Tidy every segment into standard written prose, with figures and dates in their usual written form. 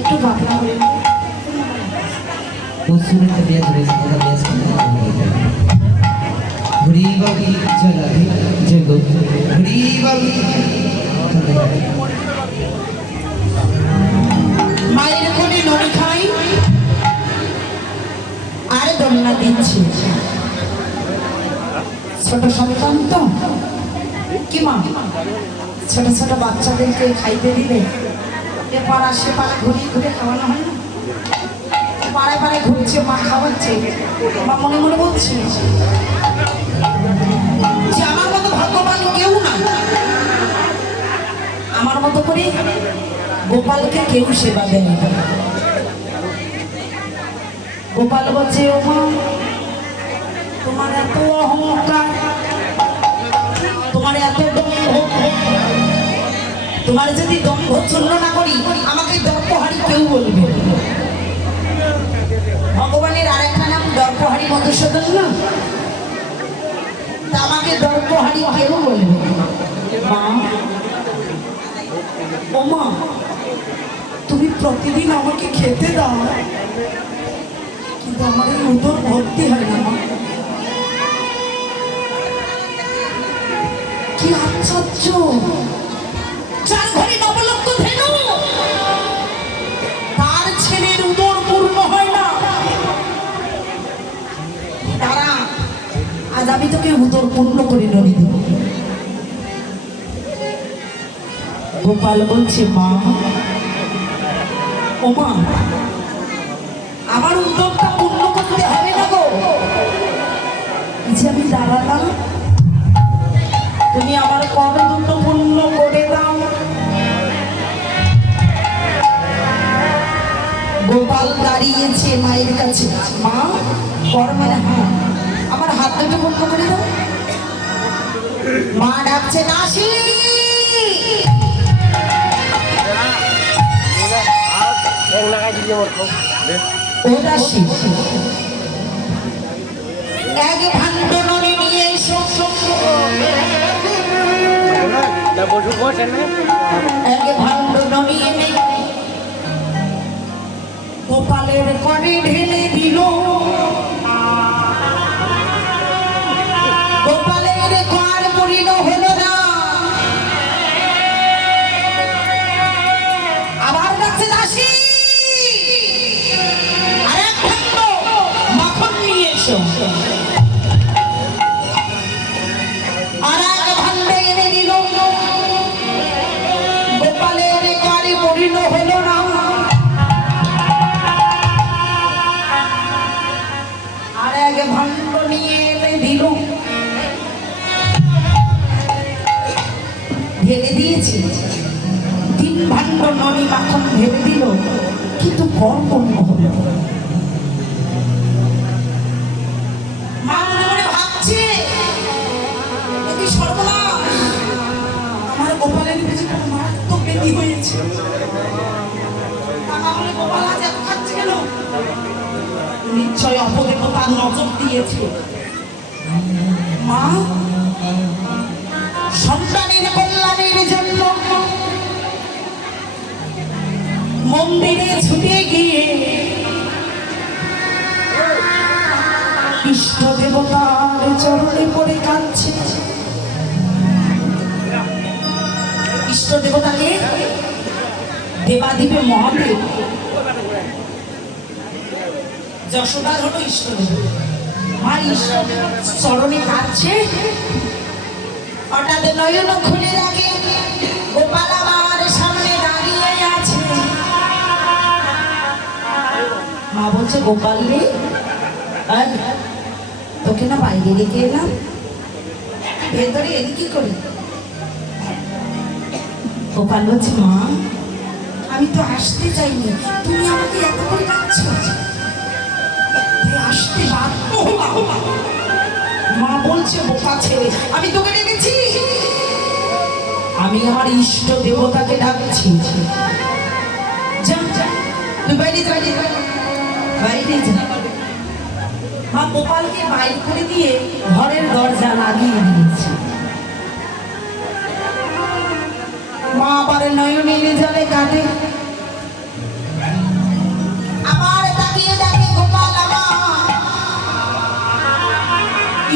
একটু ভাবনা করে পশুরে বিয়ে ধরেছে ওরা বেশ ঘুরিবাবি জলাবি জগৎ ঘুরিবাবি মায়ের কোলে নড়ি খাই আর দোলনা দিচ্ছে ছোট সন্তান তো কি মা ছোট ছোট বাচ্চাদেরকে খাইতে দিলে এরপর আসে পাড়া ঘুরিয়ে ঘুরে খাওয়ানো হয় না পাড়ায় পাড়ায় ঘুরছে মা খাওয়াচ্ছে মা মনে মনে বলছে যে আমার মতো ভাগ্যবান কেউ না আমার মতো করে গোপালকে কেউ সেবা দেয় না গোপাল বলছে ও মা তোমার এত অহংকার তোমার এত দম্ভ তোমার যদি দম্ভ চূর্ণ না করি আমাকে দর্পহারি কেউ বলবে ভগবানের আরেকটা নাম দর্পহারি মধুসূদন না তা আমাকে দর্পহারি কেউ বলবে মা ও মা তুমি প্রতিদিন আমাকে খেতে দাও কিন্তু আমার এই উদর ভর্তি হয় না মা কি আশ্চর্য চার ঘরে নবলক্ষ ধেনু তার ছেলের উদর পূর্ণ হয় না তারা আজ আমি তোকে উদর পূর্ণ করে নড়ি দেব গোপাল বলছে মা ও মা আমার উদরটা পূর্ণ করতে হবে না গো যে আমি দাঁড়ালাম তুমি আমার কর দুটো পূর্ণ করে দাও গোপাল দাঁড়িয়েছে মায়ের কাছে মা কর মানে হ্যাঁ আমার হাত দুটো পূর্ণ করে দাও মা ডাকছে দাসী ও দাসী এক ভাণ্ড ননি নিয়ে এসো এক ভাণ্ড ননি এনে গোপালের করে ঢেলে দিল গোপালের কর পরিণ হলো না আবার ডাকছে দাসী আরেক ভাণ্ড মাখন নিয়ে এসো ঢেলে দিয়েছি তিন ভাণ্ড ননি মাখন ঢেলে দিল কিন্তু কর পূর্ণ হল মা মনে মনে ভাবছে কি সর্বনাশ আমার গোপালের পিছনে মারাত্মক ব্যাধি হয়েছে তাহলে গোপাল আজ এত খাচ্ছে কেন নিশ্চয় অপদেবতার নজর দিয়েছে মা সন্তানের কল্যাণের জন্য মন্দিরে ছুটে গিয়ে ইষ্ট দেবতার চরণে পড়ে কাঁদছে ইষ্ট দেবতাকে দেবাদিবে মহাদেব যশোদার হলো ইষ্ট দেবতা মা ইষ্ট চরণে কাঁদছে হঠাৎ নয়ন খুলে রাখে গোপাল আমার সামনে দাঁড়িয়ে আছে মা বলছে গোপাল রে গোপালকে না বাইরে রেখে এলাম, ভেতরে এলি কি করে? গোপাল বলছে, মা আমি তো আসতে চাইনি, তুমি আমাকে এত করে ডাকছো, তুই আসতে বাধ্য হলাম। মা বলছে, বোকা ছেলে, আমি তোকে ডেকেছি, আমি আমার ইষ্ট দেবতাকে ডাকছি। যা যা, তুই বাইরে যা, বাইরে যা। মা গোপালকে বাইরে করে দিয়ে ঘরের দরজা লাগিয়ে দিয়েছে। মা আবার নয়নের জলে কাঁদে, আবার তাকিয়ে দেখে গোপাল আমার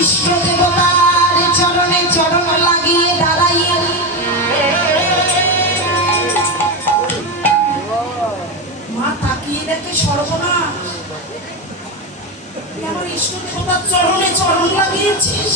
ইষ্ট দেবতার চরণে চরণ লাগিয়ে দাঁড়াইয়ে মা তাকিয়ে দেখে, সর্বনাশ, তুই আমার ইষ্ট দেবতার চরণে চরণ লাগিয়েছিস,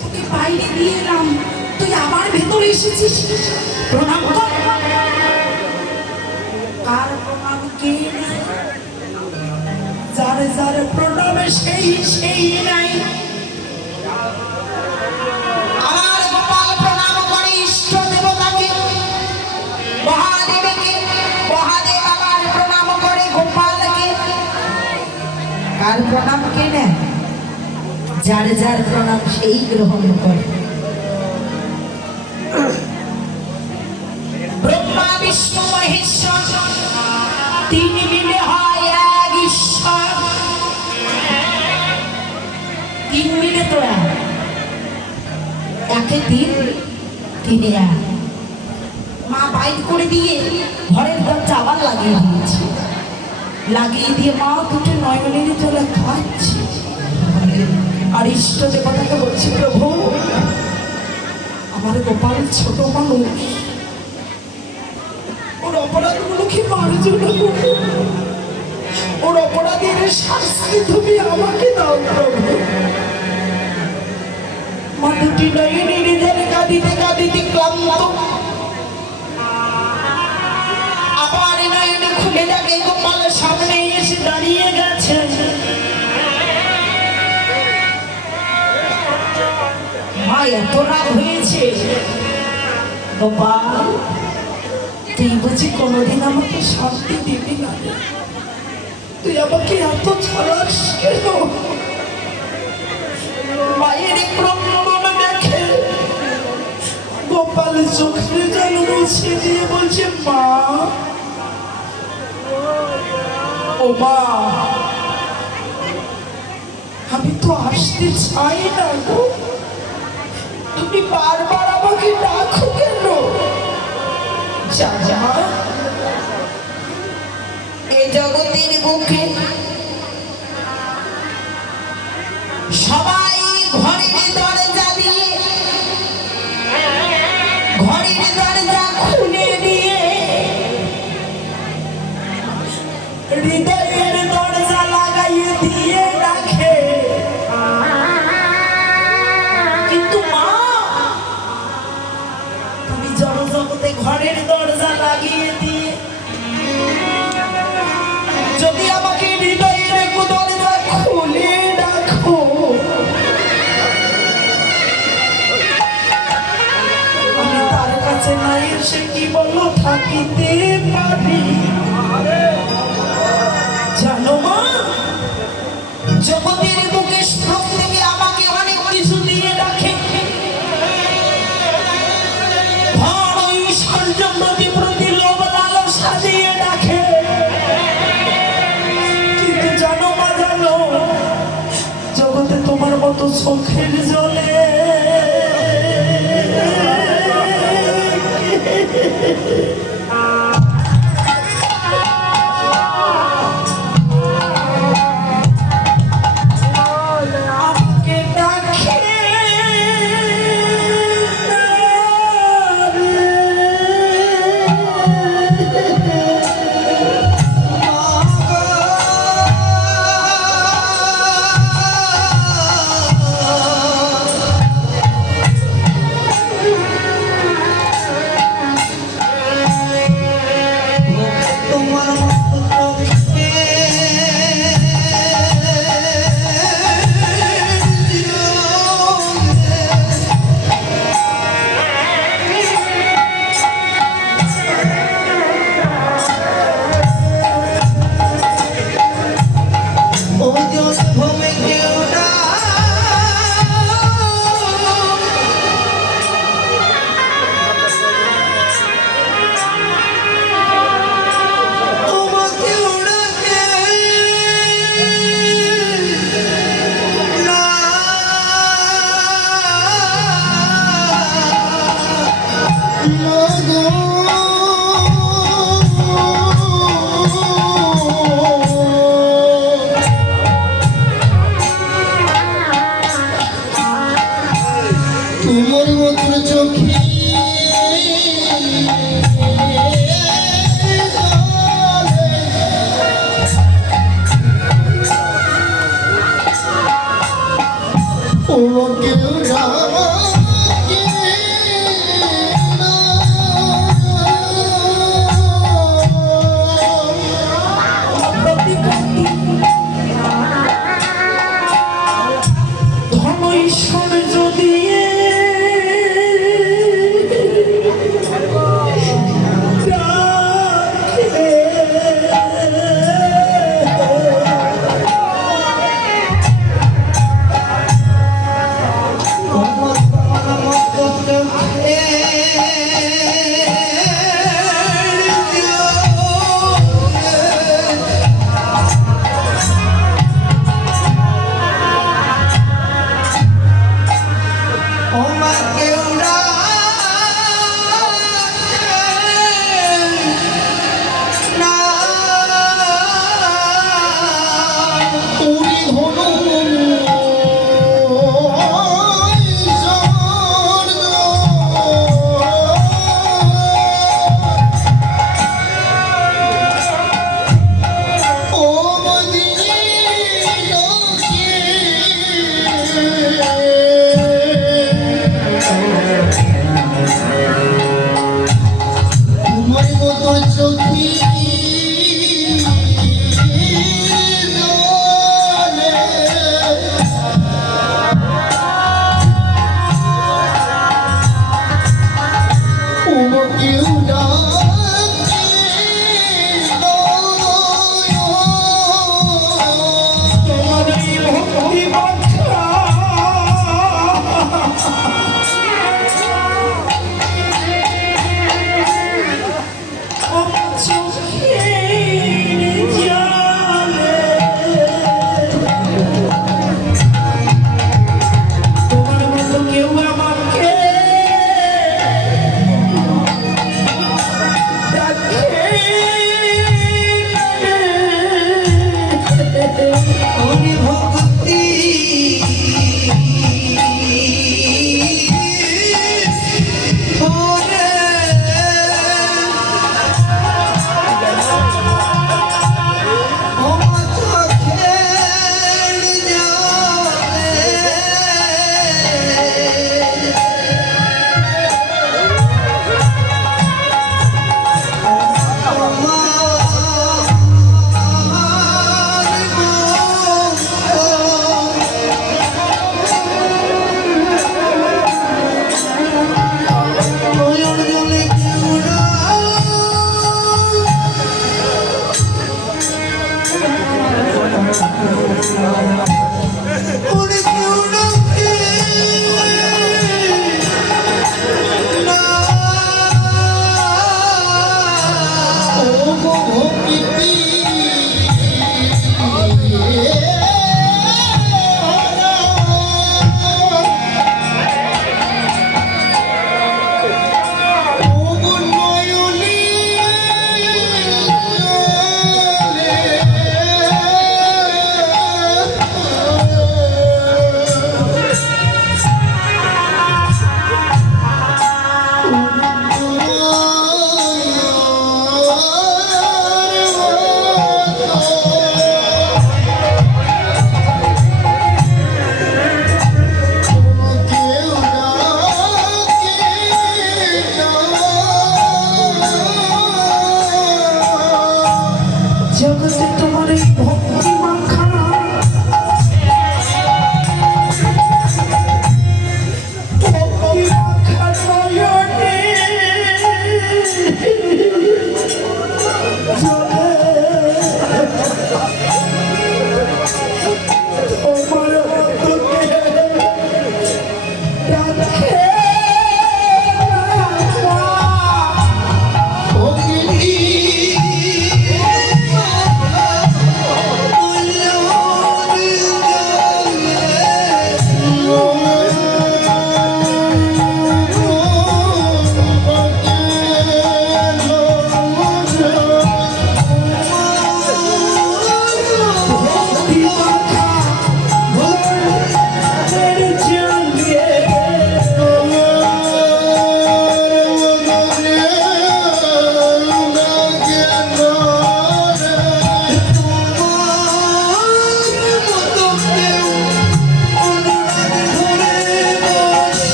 তোকে বাইরে দিয়ে এলাম, তুই আবার ভেতরে এসেছিস, প্রণাম কর। কার প্রণাম কে নাই, যার যার প্রণামে সেই সেই নাই। আমার গোপাল প্রণাম করে ইষ্ট দেবতাকে, মহাদেবকে, মহাদেব আবার প্রণাম করে গোপালকে। কার প্রণাম কে নেয়? যার যার প্রণাম সেই গ্রহণ করে। ব্রহ্মা বিষ্ণু মহেশ্বর তিন মিলে হয় এক ঈশ্বর, তিন মিলে তো একে তিন, তিনে এক। মা বাইর করে দিয়ে ঘরের দরজা আবার লাগিয়ে দিয়েছে, লাগিয়ে দিয়ে মা দুটো নয়নের জলে খাচ্ছে আর ইষ্ট দেবতাকে বলছে, প্রভু আমার গোপাল ছোট মানুষ, ওর অপরাধগুলো কি মার্জনা করবো, ওর অপরাধের শাস্তি তুমি আমাকে দাও প্রভু। মা দুটি নয়নের জলে কাঁদিতে কাঁদিতে ক্লান্ত, আবার নয়নে খুলে দেখে গোপালের সামনে এসে দাঁড়িয়ে গেছে। মা এত রাগ হয়েছে, গোপাল তুই বুঝি কোনোদিন আমাকে শান্তি দিবি না, তুই আমাকে এত ছাড়াস কেন? মায়ের প্রণাম দেখে গোপাল চোখে জল মুছে দিয়ে বলছে, মা ও মা, আমি তো আসতে চাই না গো, তুমি বারবার আমাকে ডাকো কেন? যা যা, এ জগতের বুকে সবাই ঘরের দরজা দিয়ে, ঘরের দরজা খুলে দিয়ে হৃদয়ের দরজা লাগাইয়ে দিয়ে রাখে, কিন্তু মা তুমি জনজগতে ঘরের দরজা লাগিয়ে দিয়ে যদি আমাকে হৃদয়ের একটু দরজা খুলে রাখো, আমি তার কাছে না এসে কি বলো থাকিতে পারি? জানো মা, জগতের বুকে প্রত্যেকে আমাকে অনেক কিছু দিয়ে রাখে, ধন ঐশ্বর্য প্রতি প্রতি লোভ লালসা দিয়ে রাখে, কিন্তু জানো মা, জানো জগতে তোমার মতো চোখের জলে আমাকে ডাকে কেউ রাখে না। ধন ঐশ্বর্য দিয়ে উনি হলো ও তোমার মতো চোখি জলে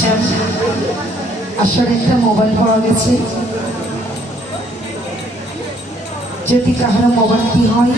শ্যাম আসলে একটা মোবাইল পাওয়া গেছে, যদি কাহারো মোবাইলটি হয়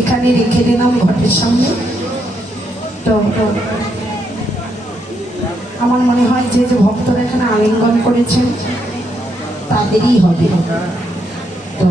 এখানে রেখে দিলাম ঘটের সামনে। তো আমার মনে হয় যে যে ভক্তরা এখানে আলিঙ্গন করেছেন তাদেরই হবে। তো